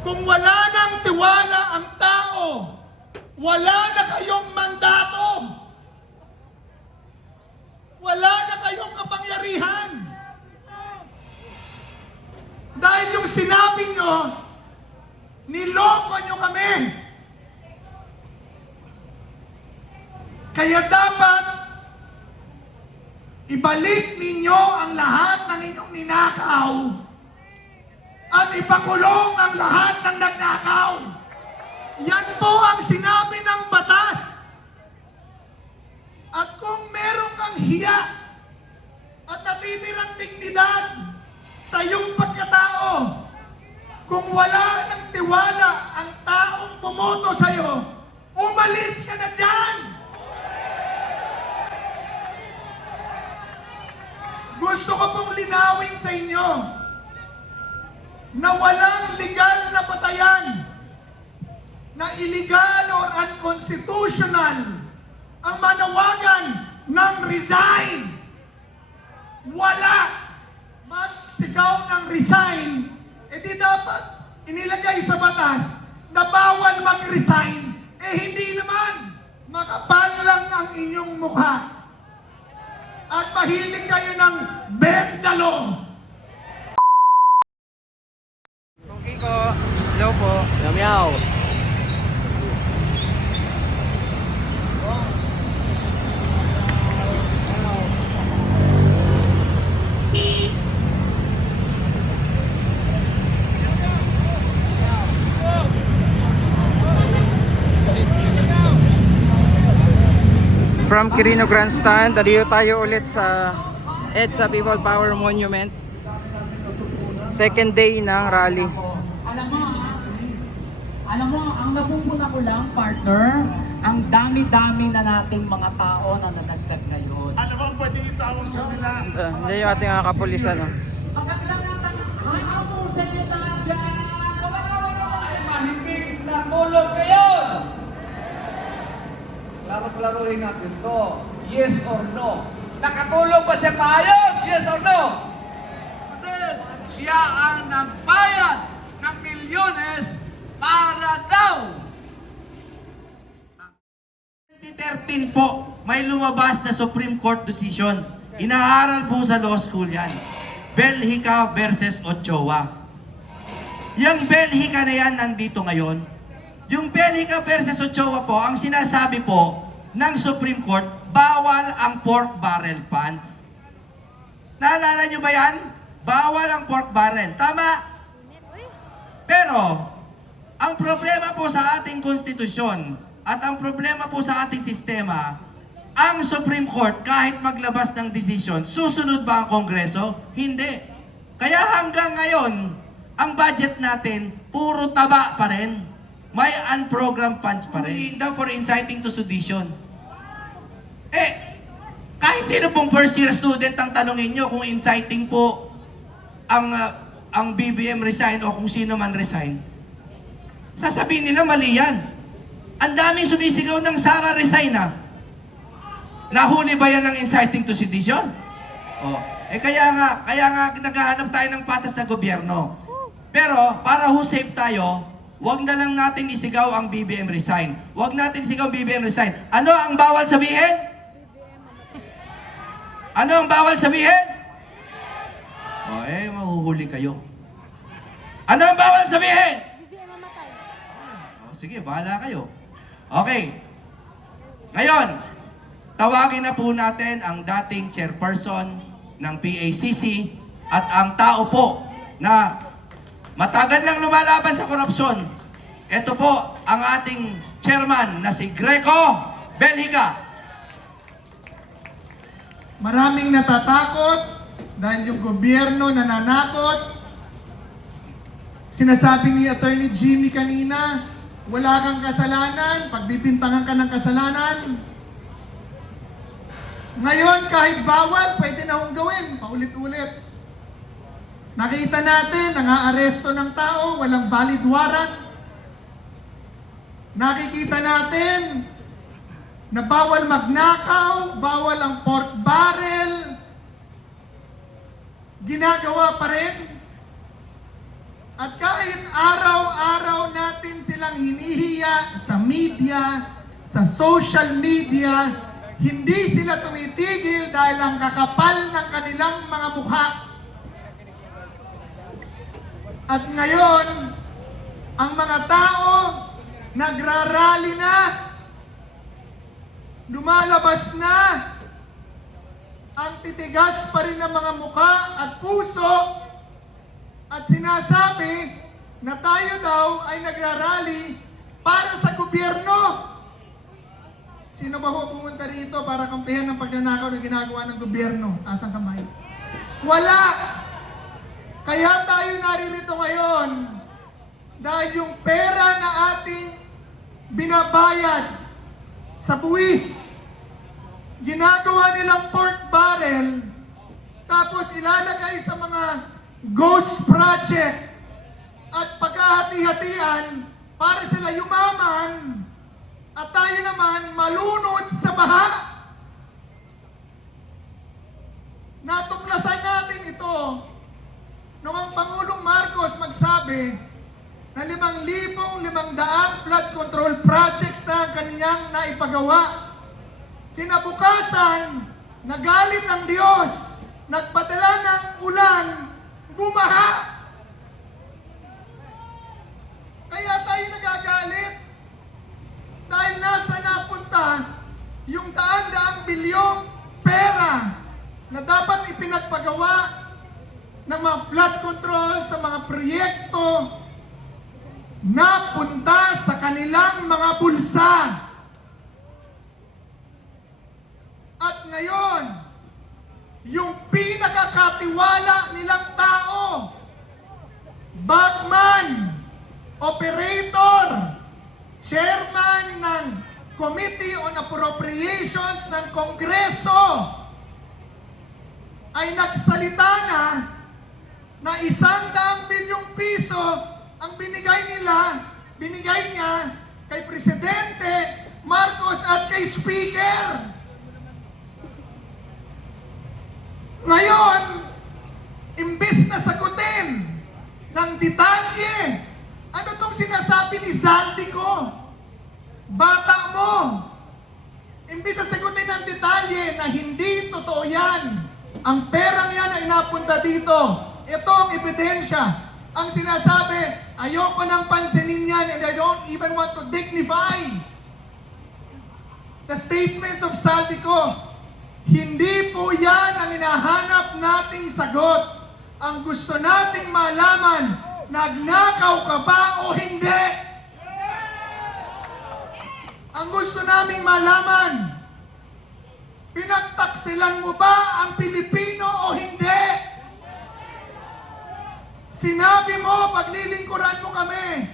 Kung wala ng tiwala ang tao, wala na kayong mandato. Wala na kayong kapangyarihan. Dahil yung sinabi nyo, niloko nyo kami. Kaya dapat ibalik ninyo ang lahat ng inyong ninakaw at ipakulong ang lahat ng nagnakaw. Yan po ang sinabi ng batas. At kung meron kang hiya at natitirang dignidad sa iyong pagkatao, kung wala ng tiwala ang taong bumoto sa iyo, umalis ka na dyan! Gusto ko pong linawin sa inyo na walang legal na batayan, na illegal or unconstitutional ang manawagan ng resign. Wala. Magsigaw ng resign, di dapat inilagay sa batas na bawal mag-resign. Hindi naman. Makapal lang ang inyong mukha. At mahilig kayo ng bendalo. Okay po. Hello po. Meow meow. From Quirino Grandstand, dito tayo ulit sa EDSA People Power Monument. Second day ng rally. Alam mo, ang nabubula ko lang, partner, ang dami-dami na nating mga tao na nanagdag ngayon. Ano bang pwede itawag sa nila? Hindi yung ating mga kapulisan. No? Magandang natin, ako sa inyo sa dyan! Ay mahigit na tulog kayo! Klaro-klaruhin natin to. Yes or no? Nakatulog ba siya maayos? Yes or no? Kapatid, siya ang nagbayad ng milyones para daw. 2013 po, may lumabas na Supreme Court decision. Inaaral po sa law school yan. Belhica versus Ochoa. Yung Belhica na yan nandito ngayon. Yung Belhica versus Ochoa po, ang sinasabi po ng Supreme Court, bawal ang pork barrel funds. Naalala nyo ba yan? Bawal ang pork barrel. Tama? Pero, ang problema po sa ating konstitusyon at ang problema po sa ating sistema, ang Supreme Court, kahit maglabas ng desisyon, susunod ba ang Kongreso? Hindi. Kaya hanggang ngayon, ang budget natin, puro taba pa rin. May unprogrammed funds pa rin. For inciting to sedition. Kahit sino pong first year student ang tanongin nyo kung inciting po ang BBM resign o kung sino man resign, sasabihin nila mali yan. Ang daming sumisigaw ng Sara resign na. Nahuli ba yan ng inciting to sedition? Kaya nga naghahanap tayo ng patas na gobyerno. Pero para safe tayo, wag na lang natin isigaw ang BBM resign. Wag natin isigaw ang BBM resign. Ano ang bawal sabihin? Ano ang bawal sabihin? Mahuhuli kayo. Ano ang bawal sabihin? BBM mamatay. Sige, bahala kayo. Okay. Ngayon, tawagin na po natin ang dating chairperson ng PACC at ang tao po na matagal nang lumalaban sa korupsyon. Ito po ang ating chairman na si Greco Belhica. Maraming natatakot dahil yung gobyerno nananakot. Sinasabi ni Attorney Jimmy kanina, wala kang kasalanan, pagbibintangan ka ng kasalanan. Ngayon, kahit bawal, pwede na hong gawin, paulit-ulit. Nakita natin, nang-aaresto ng tao, walang valid warrant. Nakikita natin na bawal magnakaw, bawal ang pork barrel. Ginagawa pa rin. At kahit araw-araw hinihiya sa media, sa social media, hindi sila tumitigil dahil ang kakapal ng kanilang mga mukha. At ngayon, ang mga tao nagrarally na, lumalabas na, ang titigas pa rin ng mga mukha at puso at sinasabi na tayo daw ay nagrarally para sa gobyerno. Sino ba ho pumunta rito para kampihan ng pagnanakaw na ginagawa ng gobyerno? Taas ang kamay. Wala! Kaya tayo naririto ngayon dahil yung pera na ating binabayad sa buwis, ginagawa nilang pork barrel, tapos ilalagay sa mga ghost project at pagkahati-hatian para sila yumaman at tayo naman malunod sa baha. Natuklasan natin ito nung ang Pangulong Marcos magsabi na 5,500 flood control projects na ang kaniyang naipagawa. Kinabukasan, nagalit ang Diyos, nagpadala ng ulan, bumaha. Kaya tayo nagagalit dahil nasa napunta yung daan-daang bilyong pera na dapat ipinagpagawa ng mga flood control sa mga proyekto na punta sa kanilang mga bulsa. At ngayon, yung pinakakatiwala nilang tao, bagman, operator, chairman ng Committee on Appropriations ng Kongreso, ay nagsalita na 100 bilyong piso ang binigay niya kay Presidente Marcos at kay Speaker. Ngayon, imbis na sagutin ng detalye, ano tong sinasabi ni Zaldico? Bata mo! Imbis na sagutin ng detalye na hindi totoo yan, ang perang yan ay napunta dito. Ito ang ebidensya. Ang sinasabi, ayoko nang pansinin yan and I don't even want to dignify the statements of Zaldico. Hindi po yan ang hinahanap nating sagot. Ang gusto nating malaman, nagnakaw ka ba o hindi? Ang gusto naming malaman, pinagtaksilan mo ba ang Pilipino o hindi? Sinabi mo, paglilingkuran mo kami.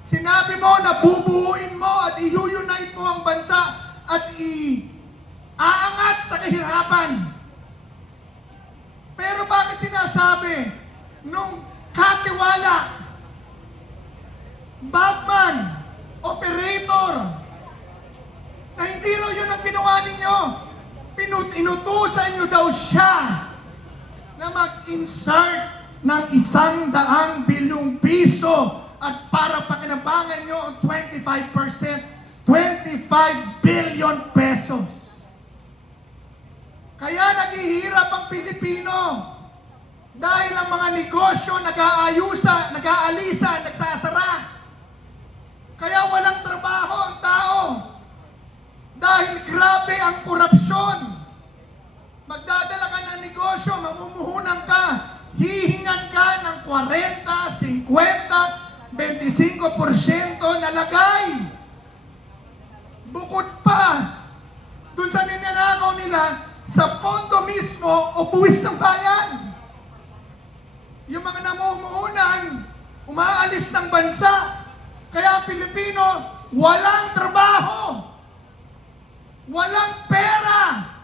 Sinabi mo na bubuuin mo at i-unite mo ang bansa at aangat sa kahirapan. Pero bakit sinasabi nung katiwala, bagman, operator, na hindi raw yun ang ginawa ninyo? Inutusan nyo daw siya na mag-insert ng 100 bilyong piso at para pakinabangan nyo ang 25%, 25 billion pesos. Kaya naghihirap ang Pilipino dahil ang mga negosyo nag-aalisa, nagsasara. Kaya walang trabaho ang tao dahil grabe ang korupsyon. Magdadala ka ng negosyo, mamumuhunan ka, hihingan ka ng 40, 50, 25% na lagay. Bukod pa, dun sa ninanakaw nila, sa pondo mismo o buwis ng bayan. Yung mga namumuhunan, umaalis ng bansa. Kaya ang Pilipino, walang trabaho. Walang pera.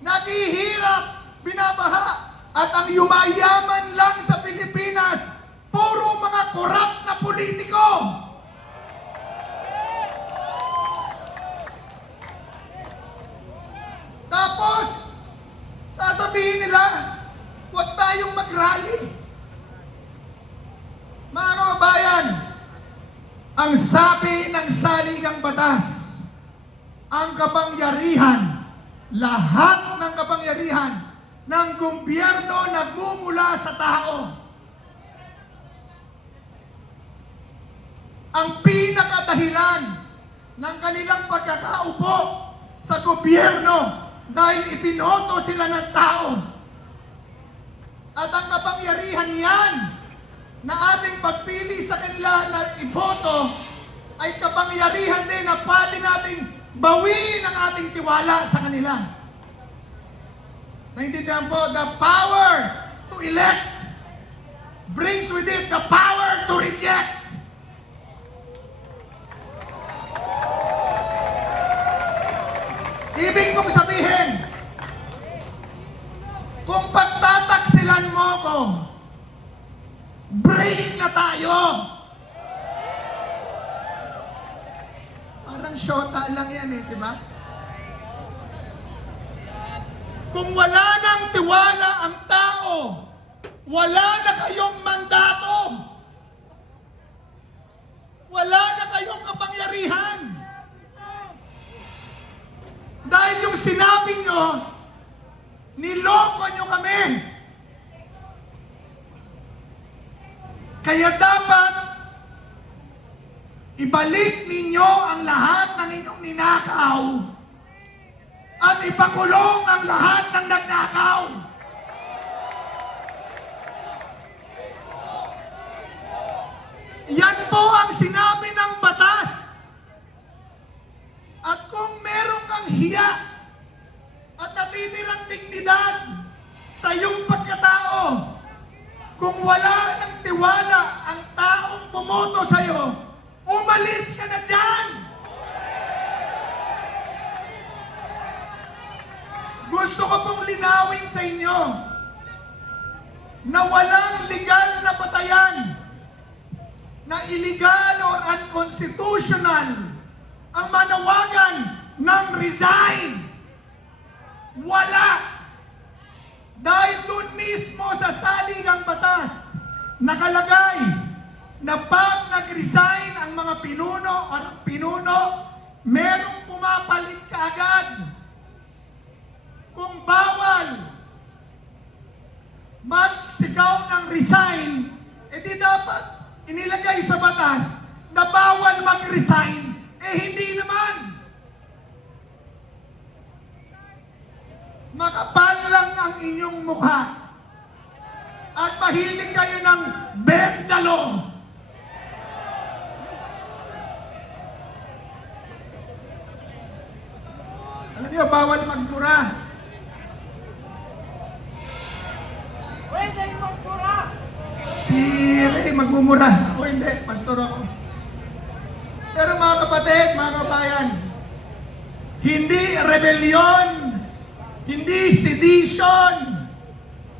Naghihirap, binabaha. At ang yumayaman lang sa Pilipinas, puro mga korap na politiko. Tapos, sasabihin nila, huwag tayong mag-rally. Mga kababayan, Ang sabi ng saligang batas, ang kapangyarihan, lahat ng kapangyarihan ng gobyerno nagmumula sa tao. Ang pinakadahilan ng kanilang pagkakaupo sa gobyerno dahil ipinoto sila ng tao. At ang kapangyarihan yan na ating pagpili sa kanila na iboto ay kapangyarihan din na pwede nating bawiin ang ating tiwala sa kanila. Naintindihan po, the power to elect brings with it the power to reject. Ibig kong sabihin, kung pagtataksilan mo ko, break na tayo. Parang shota lang yan di ba? Kung wala nang tiwala ang tao, wala na kayong mandato. Wala na kayong kapangyarihan. Dahil yung sinabi nyo, niloko nyo kami. Kaya dapat ibalik ninyo ang lahat ng inyong ninakaw at ipakulong ang lahat ng nagnakaw. Yan po ang sinabi ng batas. At kung meron kang hiya at natitirang dignidad sa iyong pagkatao, kung wala ng tiwala ang taong bumoto sa iyo, umalis ka na dyan! Gusto ko pong linawin sa inyo na walang legal na batayan, na illegal or unconstitutional ang manawagan ng resign. Wala. Dahil doon mismo sa saligang batas, nakalagay na pag nag-resign ang mga pinuno o ang pinuno, merong pumapalit kaagad. Kung bawal magsigaw ng resign, edi dapat inilagay sa batas na bawal mag-resign. Hindi naman. Makapal lang ang inyong mukha at mahilig kayo ng bendalo. Alam niyo, bawal magmura. Pwede magpura! Si Ray magmumura. Ako hindi, pastor ako. Pero mga kapatid, mga kabayan, hindi rebellion, hindi sedition,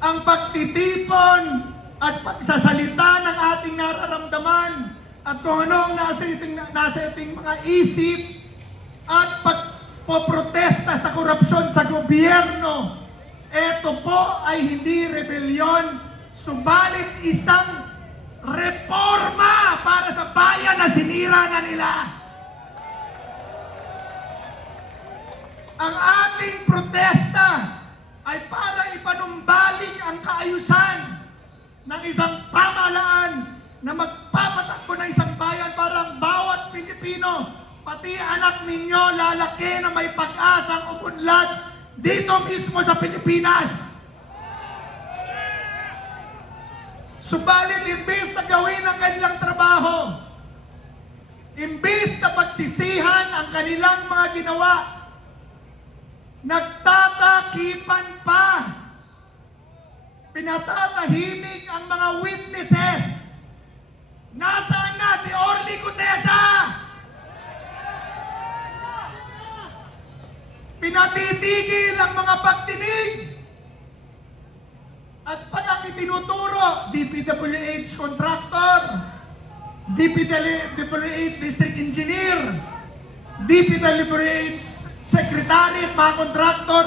ang pagtitipon at pagsasalita ng ating nararamdaman at kung ano ang nasa ating mga isip at pagpoprotesta sa korupsyon sa gobyerno. Ito po ay hindi rebellion, subalit isang reforma para sa bayan na sinira na nila. Ang ating protesta ay para ipanumbalik ang kaayusan ng isang pamahalaan na magpapatakbo ng isang bayan para ang bawat Pilipino, pati anak ninyo, lalaki na may pag-asang umunlad dito mismo sa Pilipinas. Subalit, imbis na gawin ang kanilang trabaho, imbis na pagsisihan ang kanilang mga ginawa, nagtatakipan pa. Pinatatahimik ang mga witnesses. Nasaan na si Orly Gutesa? Pinatitigil ang mga pagdinig. At pag ang itinuturo, DPWH contractor, DPWH district engineer, DPWH secretary at mga kontraktor,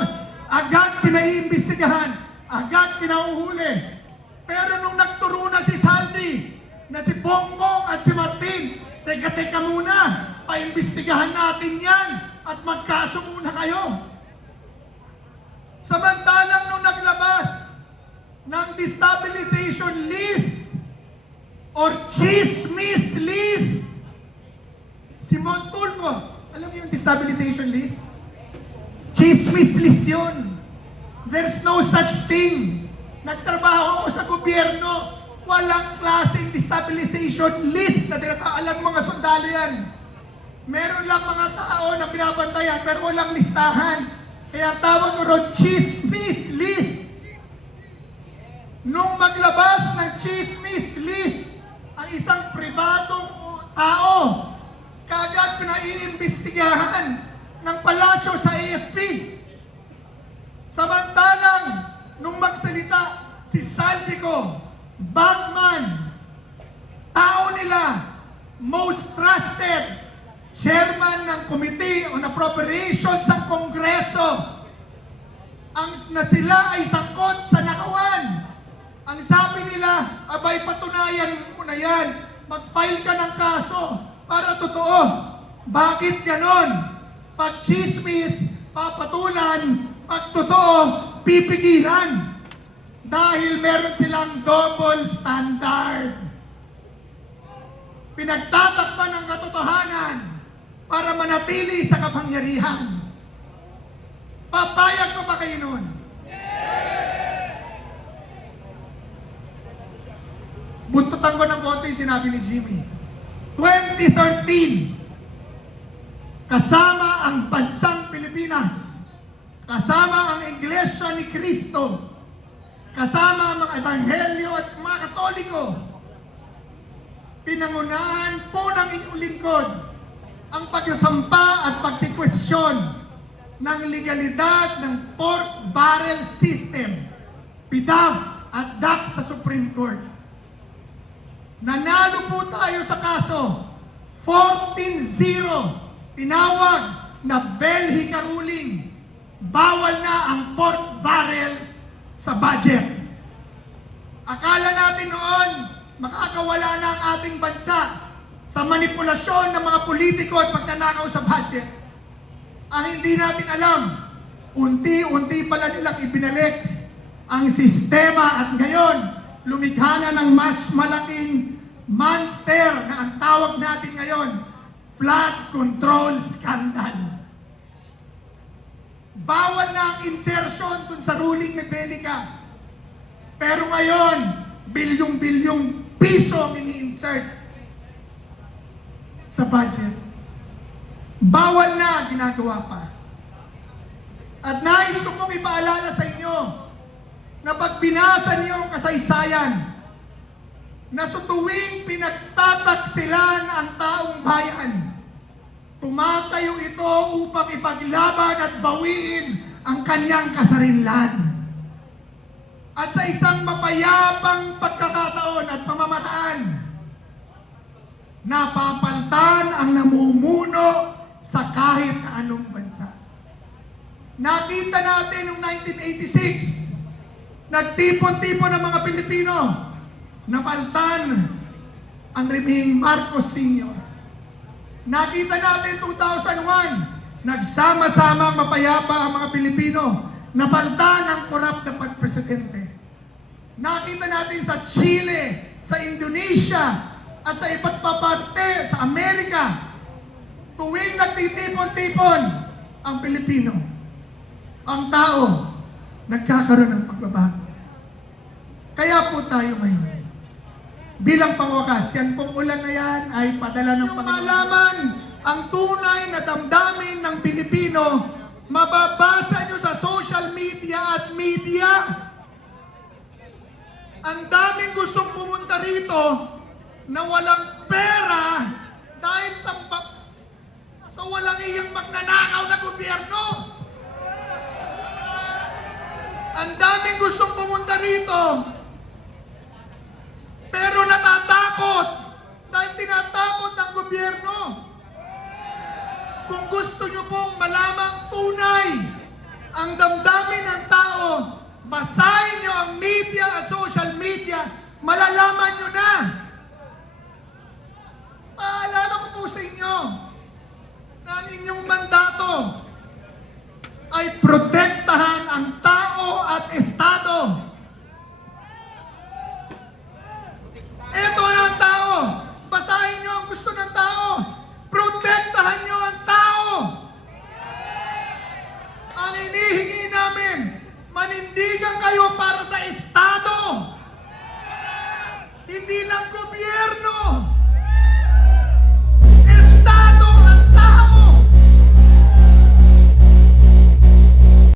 agad pinaiimbestigahan, agad pinauhuli. Pero nung nagturo na si Saldi, na si Bongbong at si Martin, Teka muna, paimbestigahan natin yan at magkaso muna kayo. Samantalang nung naglabas ng destabilization list or chismis list, si Montulfo, alam niyo yung destabilization list? Chismis list yun. There's no such thing. Nagtrabaho ako sa gobyerno, walang klaseng destabilization list na alam mga sundalo yan. Meron lang mga tao na binabantayan pero walang listahan. Kaya tawag ko ron chismis list. Nung maglabas ng chismis list, ang isang pribadong tao, kaagad pinaiimbestigahan ng palasyo sa AFP. Samantalang, nung magsalita si Saldico, Bagman, tao nila, most trusted, chairman ng Committee on Appropriations ng Kongreso, na sila ay sangkot sa nakawan. Ang sabi nila, abay patunayan mo na yan, mag-file ka ng kaso para totoo. Bakit ganon? Pag chismis, papatulan, pag totoo, pipigilan. Dahil meron silang double standard. Pinagtatakpan ng katotohanan para manatili sa kapangyarihan. Papayag mo ba kayo nun? Buntutan ko ng konti sinabi ni Jimmy. 2013, kasama ang bansang Pilipinas, kasama ang Iglesia ni Cristo, kasama ang mga Ebanghelyo at mga Katoliko, pinangunahan po ng inyong lingkod ang pagsasampa at pagkikwestiyon ng legalidad ng pork barrel system, PDAF at DAP sa Supreme Court. Nanalo po tayo sa kaso, 14-0, tinawag na Belhica ruling. Bawal na ang pork barrel sa budget. Akala natin noon, makakawala na ang ating bansa sa manipulasyon ng mga politiko at pagnanakaw sa budget. Ang hindi natin alam, unti-unti pala nilang ibinalik ang sistema at ngayon, lumikha na ng mas malaking monster na ang tawag natin ngayon, flood control scandal. Bawal na ang insertion dun sa ruling ni Bellica. Pero ngayon, bilyong-bilyong piso ang ini-insert sa budget. Bawal na, ginagawa pa. At nais ko pong ipaalala sa inyo na pag binasa niyo ang kasaysayan na sa tuwing pinagtataksilan ang taong bayan, tumatayo ito upang ipaglaban at bawiin ang kanyang kasarinlan. At sa isang mapayapang pagkakataon at pamamaraan, napapaltan ang namumuno sa kahit na anong bansa. Nakita natin noong 1986, nagtipon-tipon ng mga Pilipino, napaltan ang remeheng Marcos Sr. Nakita natin 2001, nagsama-sama mapayapa ang mga Pilipino, napaltan ang korap na pagpresidente. Nakita natin sa Chile, sa Indonesia, at sa iba't pa parte sa Amerika, tuwing nagtitipon-tipon ang Pilipino, ang tao, nagkakaroon ng pagbabago. Kaya po tayo ngayon, bilang pangwakas, yan pong ulan na yan ay padala ng Panginoon. Malaman ang tunay na damdamin ng Pilipino, mababasa nyo sa social media at media. Ang daming gustong pumunta rito na walang pera dahil sa walang iyang magnanakaw na gobyerno. Ang daming gustong pumunta rito pero natatakot dahil tinatakot ng gobyerno. Kung gusto nyo pong malamang tunay ang damdamin ng tao, basahin nyo ang media at social media, malalaman nyo na. Paalala ko po sa inyo na ang inyong mandato ay protektahan ang tao at estado. Ito na ang tao. Basahin nyo ang gusto ng tao. Protektahan nyo ang tao. Ang inihingi namin, manindigan kayo para sa estado. Hindi lang gobyerno.